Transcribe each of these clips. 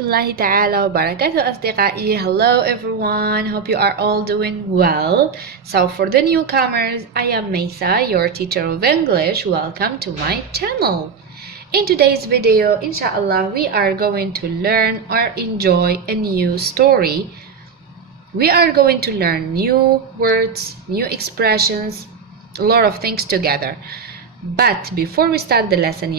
الله تعالى وبركاته أصدقائي. Hello everyone, hope you are all doing well. So for the newcomers, I am Maysa, your teacher of English. Welcome to my channel. In today's video, inshallah, we are going to learn or enjoy a new story. We are going to learn new words, new expressions, a lot of things together. But before we start the lesson,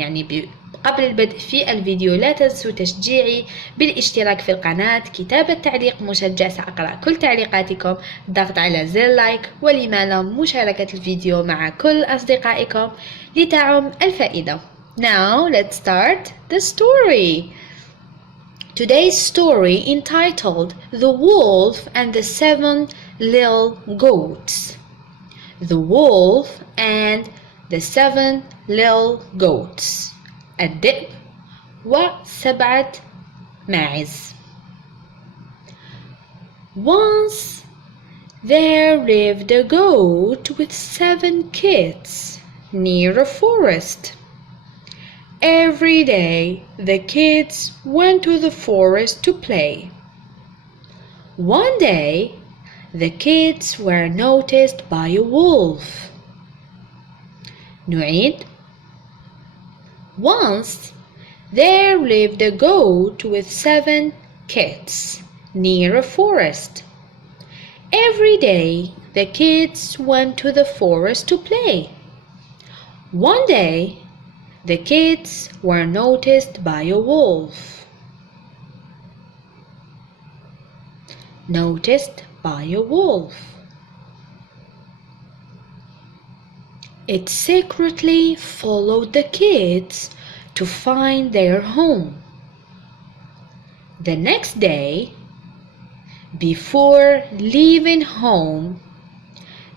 قبل البدء في الفيديو لا تنسوا تشجيعي بالاشتراك في القناة، كتابة تعليق مشجع، سأقرأ كل تعليقاتكم، ضغط على زر لايك، ولما لا مشاركة الفيديو مع كل أصدقائكم لتعم الفائدة. Now let's start the story. Today's story entitled The Wolf and the Seven Little Goats. The Wolf and the Seven Little Goats. الذئب وسبعة ماعز. Once there lived a goat with 7 kids near a forest. Every day the kids went to the forest to play. One day the kids were noticed by a wolf. نعيد. Once there lived a goat with 7 kids near a forest. Every day the kids went to the forest to play. One day the kids were noticed by a wolf. Noticed by a wolf. It secretly followed the kids to find their home. The next day, before leaving home,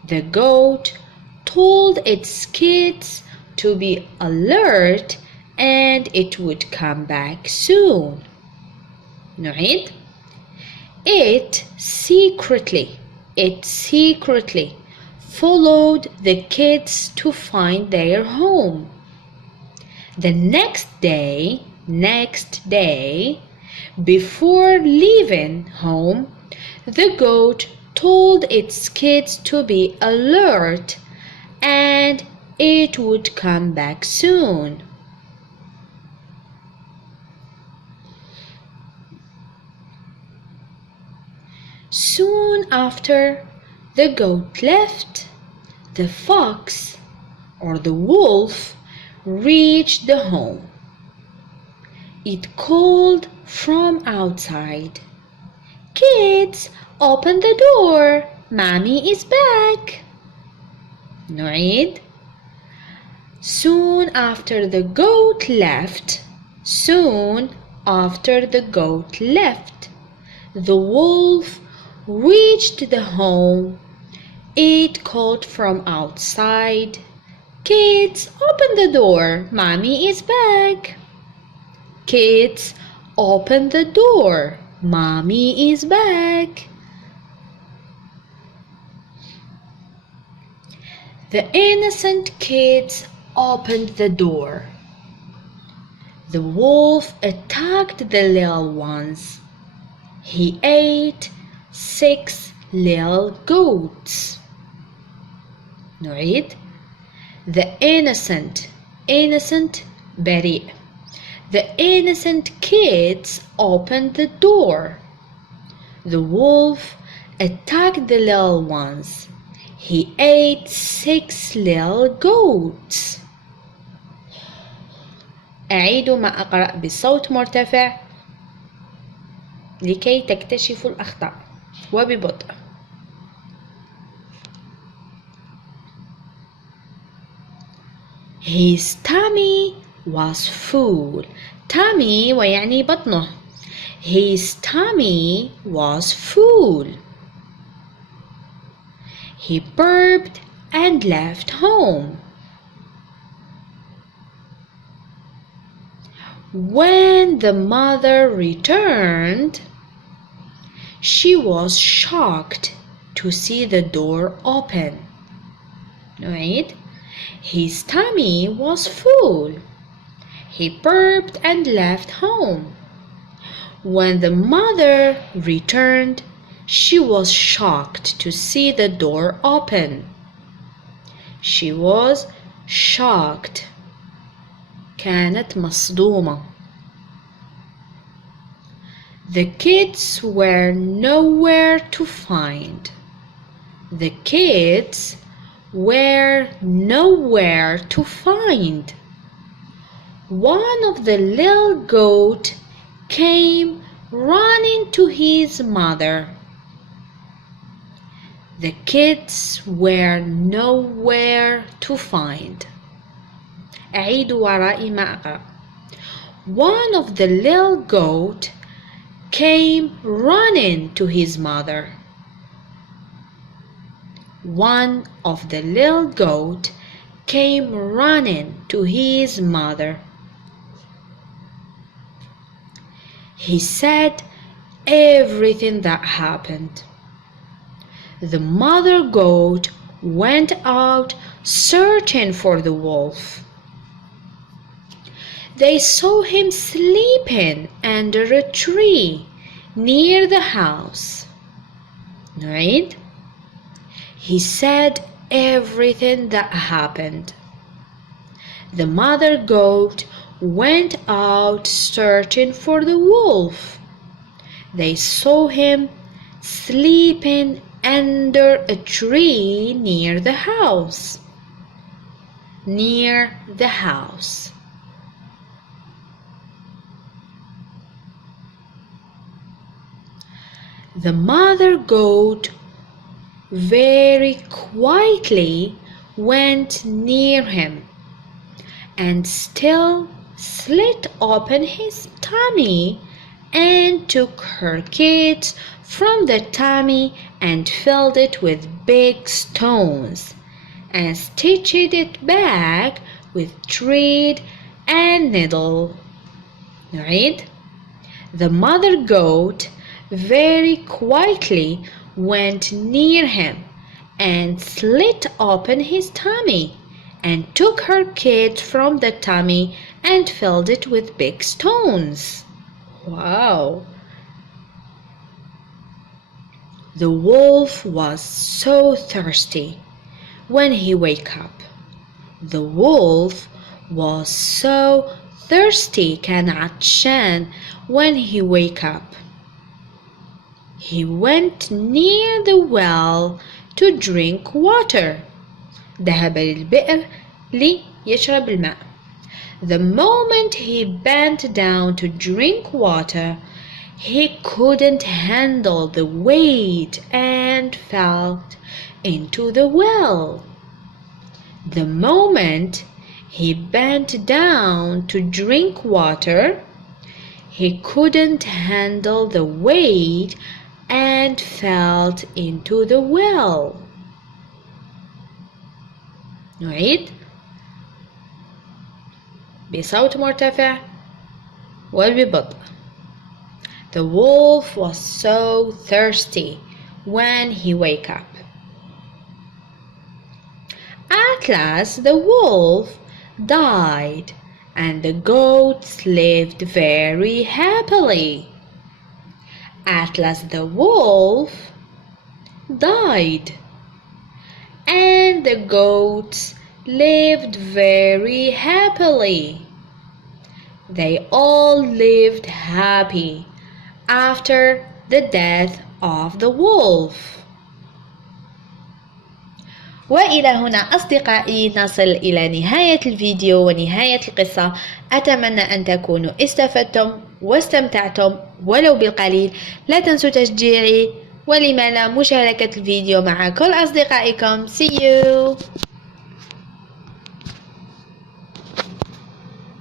the goat told its kids to be alert and it would come back soon. نعيد. It secretly followed the kids to find their home. The next day, before leaving home, the goat told its kids to be alert and it would come back soon. Soon after the goat left, the fox or the wolf reached the home. It called from outside, "Kids, open the door, Mommy is back." نعيد. Soon after the goat left, the wolf reached the home. It called from outside, "Kids, open the door, Mommy is back." Kids, open the door, Mommy is back. The innocent kids opened the door. The wolf attacked the little ones. He ate 6 little goats. نعيد. The innocent بريء. The innocent kids opened the door. The wolf attacked the little ones. He ate 6 little goats. أعيد ما أقرأ بصوت مرتفع لكي تكتشفوا الأخطاء وببطء. His tummy was full. tummy ويعني بطنه. His tummy was full. He burped and left home. When the mother returned, she was shocked to see the door open. نعيد. His tummy was full. He burped and left home. When the mother returned, she was shocked to see the door open. She was shocked. كانت مصدومة. The kids were nowhere to find. The kids were nowhere to find. One of the little goat came running to his mother. The kids were nowhere to find. أعيد ورائي ما أقرأ. One of the little goat came running to his mother. One of the little goat came running to his mother. He said everything that happened. The mother goat went out searching for the wolf. They saw him sleeping under a tree near the house. Right? He said everything that happened. The mother goat went out searching for the wolf. They saw him sleeping under a tree near the house. Near the house. The mother goat very quietly went near him and still slit open his tummy and took her kids from the tummy and filled it with big stones and stitched it back with thread and needle. Right? The mother goat very quietly went near him and slit open his tummy and took her kids from the tummy and filled it with big stones. Wow! The wolf was so thirsty when he woke up. The wolf was so thirsty كان عطشان when he woke up. He went near the well to drink water. ذهب للبئر ليشرب الماء. The moment he bent down to drink water, he couldn't handle the weight and fell into the well. The moment he bent down to drink water, he couldn't handle the weight and fell into the well. نعيد بصوت مرتفع وببطء. The wolf was so thirsty when he woke up. At last the wolf died and the goats lived very happily. At last the wolf died and the goats lived very happily. They all lived happy after the death of the wolf. وإلى هنا أصدقائي نصل إلى نهاية الفيديو ونهاية القصة. أتمنى أن تكونوا استفدتم واستمتعتم ولو بالقليل. لا تنسوا تشجيعي ولما لا مشاركة الفيديو مع كل أصدقائكم. See you!